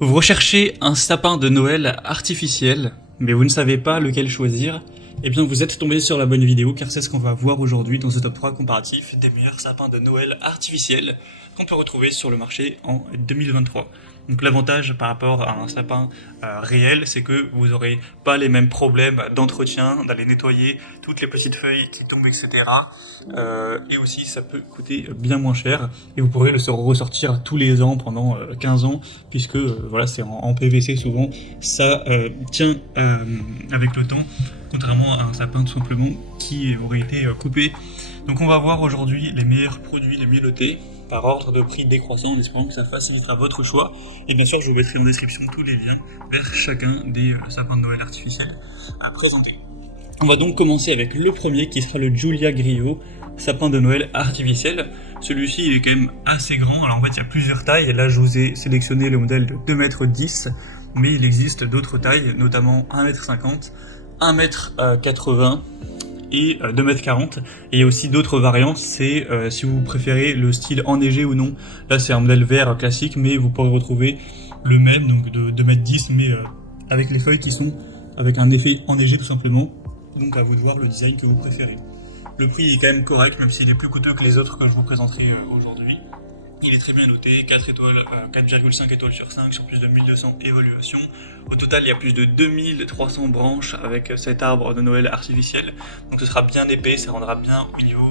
Vous recherchez un sapin de Noël artificiel, mais vous ne savez pas lequel choisir. Eh bien vous êtes tombé sur la bonne vidéo car c'est ce qu'on va voir aujourd'hui dans ce top 3 comparatif des meilleurs sapins de Noël artificiels qu'on peut retrouver sur le marché en 2023. Donc l'avantage par rapport à un sapin réel, c'est que vous n'aurez pas les mêmes problèmes d'entretien, d'aller nettoyer toutes les petites feuilles qui tombent, etc. Et aussi ça peut coûter bien moins cher et vous pourrez le ressortir tous les ans pendant 15 ans puisque voilà, c'est en PVC souvent, ça tient avec le temps, contrairement à un sapin tout simplement qui aurait été coupé. Donc on va voir aujourd'hui les meilleurs produits, les mieux notés, par ordre de prix décroissant, en espérant que ça facilitera votre choix. Et bien sûr, je vous mettrai en description tous les liens vers chacun des sapins de Noël artificiels à présenter. On va donc commencer avec le premier qui sera le Giulia Griot, sapin de Noël artificiel. Celui-ci il est quand même assez grand, alors en fait il y a plusieurs tailles, là je vous ai sélectionné le modèle de 2,10 m, mais il existe d'autres tailles, notamment 1,50 m, 1,80 m, et 2,40 m, et il y a aussi d'autres variantes, c'est si vous préférez le style enneigé ou non. Là c'est un modèle vert classique, mais vous pourrez retrouver le même, donc de 2,10 m, mais avec les feuilles qui sont avec un effet enneigé tout simplement, donc à vous de voir le design que vous préférez. Le prix est quand même correct, même s'il est plus coûteux que les autres que je vous présenterai aujourd'hui. Il est très bien noté, 4 étoiles, 4,5 étoiles sur 5 sur plus de 1200 évaluations. Au total, il y a plus de 2300 branches avec cet arbre de Noël artificiel. Donc ce sera bien épais, ça rendra bien au niveau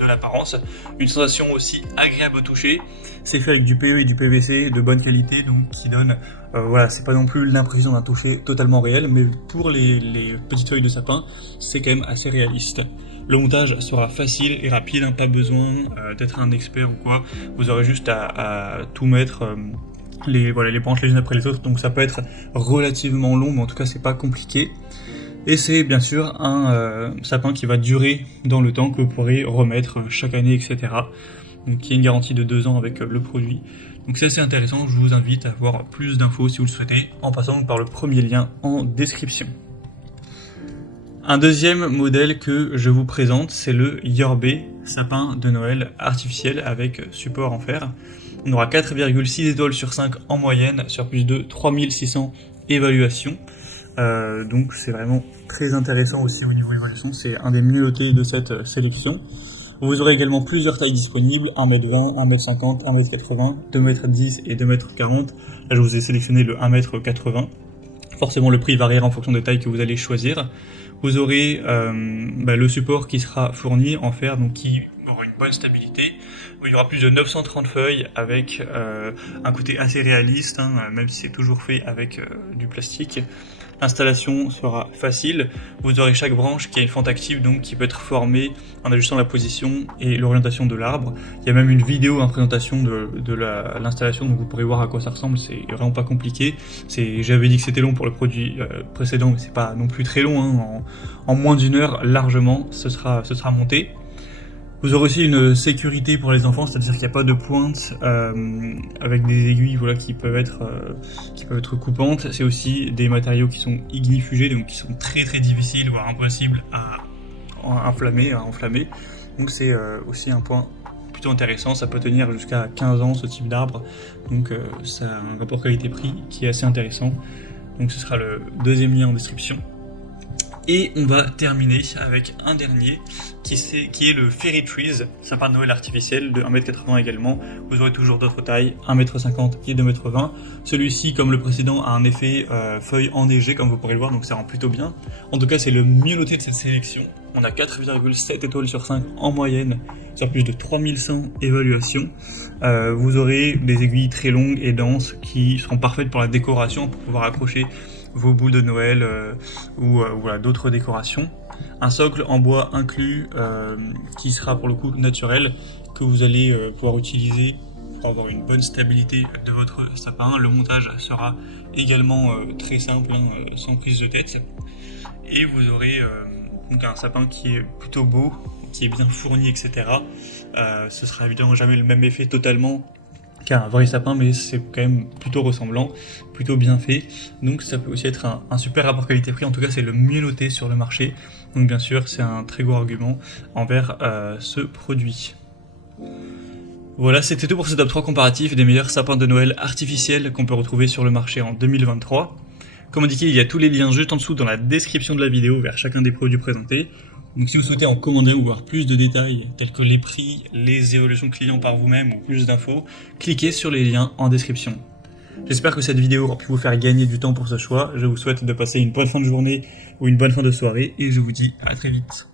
de l'apparence. Une sensation aussi agréable au toucher. C'est fait avec du PE et du PVC de bonne qualité, donc qui donne, voilà, c'est pas non plus l'impression d'un toucher totalement réel, mais pour les petites feuilles de sapin, c'est quand même assez réaliste. Le montage sera facile et rapide, pas besoin d'être un expert ou quoi. Vous aurez juste à tout mettre, les branches les unes après les autres, donc ça peut être relativement long, mais en tout cas c'est pas compliqué. Et c'est bien sûr un sapin qui va durer dans le temps, que vous pourrez remettre chaque année, etc. Donc il y a une garantie de 2 ans avec le produit. Donc c'est assez intéressant, je vous invite à avoir plus d'infos si vous le souhaitez, en passant par le premier lien en description. Un deuxième modèle que je vous présente, c'est le Yorbe, sapin de Noël artificiel avec support en fer. On aura 4,6 étoiles sur 5 en moyenne sur plus de 3600 évaluations. Donc c'est vraiment très intéressant aussi au niveau évaluation, c'est un des mieux notés de cette sélection. Vous aurez également plusieurs tailles disponibles, 1,20 m, 1,50 m, 1,80 m, 2,10 m et 2,40 m. Là je vous ai sélectionné le 1,80 m. Forcément le prix variera en fonction des tailles que vous allez choisir. Vous aurez le support qui sera fourni en fer, donc qui aura une bonne stabilité. Il y aura plus de 930 feuilles avec un côté assez réaliste, même si c'est toujours fait avec du plastique. L'installation sera facile. Vous aurez chaque branche qui a une fente active, donc qui peut être formée en ajustant la position et l'orientation de l'arbre. Il y a même une vidéo en présentation de l'installation, donc vous pourrez voir à quoi ça ressemble. C'est vraiment pas compliqué. J'avais dit que c'était long pour le produit précédent, mais c'est pas non plus très long. En moins d'1 heure, largement, ce sera monté. Vous aurez aussi une sécurité pour les enfants, c'est-à-dire qu'il n'y a pas de pointe avec des aiguilles, voilà, qui peuvent être coupantes. C'est aussi des matériaux qui sont ignifugés, donc qui sont très très difficiles, voire impossibles à enflammer. Donc c'est aussi un point plutôt intéressant. Ça peut tenir jusqu'à 15 ans ce type d'arbre, donc ça a un rapport qualité-prix qui est assez intéressant. Donc ce sera le deuxième lien en description. Et on va terminer avec un dernier qui est le Fairy Trees, sapin de Noël artificiel de 1,80 m également. Vous aurez toujours d'autres tailles, 1,50 m et 2,20 m. Celui-ci, comme le précédent, a un effet feuille enneigée, comme vous pourrez le voir, donc ça rend plutôt bien. En tout cas, c'est le mieux noté de cette sélection. On a 4,7 étoiles sur 5 en moyenne, sur plus de 3100 évaluations. Vous aurez des aiguilles très longues et denses qui seront parfaites pour la décoration, pour pouvoir accrocher vos boules de Noël ou voilà, d'autres décorations. Un socle en bois inclus qui sera pour le coup naturel, que vous allez pouvoir utiliser pour avoir une bonne stabilité de votre sapin. Le montage sera également très simple, sans prise de tête. Et vous aurez donc un sapin qui est plutôt beau, qui est bien fourni, etc. Ce sera évidemment jamais le même effet totalement qu'un vrai sapin, mais c'est quand même plutôt ressemblant, plutôt bien fait, donc ça peut aussi être un super rapport qualité-prix. En tout cas c'est le mieux noté sur le marché, donc bien sûr c'est un très gros argument envers ce produit. Voilà, c'était tout pour ce top 3 comparatif des meilleurs sapins de Noël artificiels qu'on peut retrouver sur le marché en 2023. Comme indiqué, il y a tous les liens juste en dessous dans la description de la vidéo vers chacun des produits présentés. Donc si vous souhaitez en commander ou voir plus de détails tels que les prix, les évolutions clients par vous-même ou plus d'infos, cliquez sur les liens en description. J'espère que cette vidéo aura pu vous faire gagner du temps pour ce choix. Je vous souhaite de passer une bonne fin de journée ou une bonne fin de soirée et je vous dis à très vite.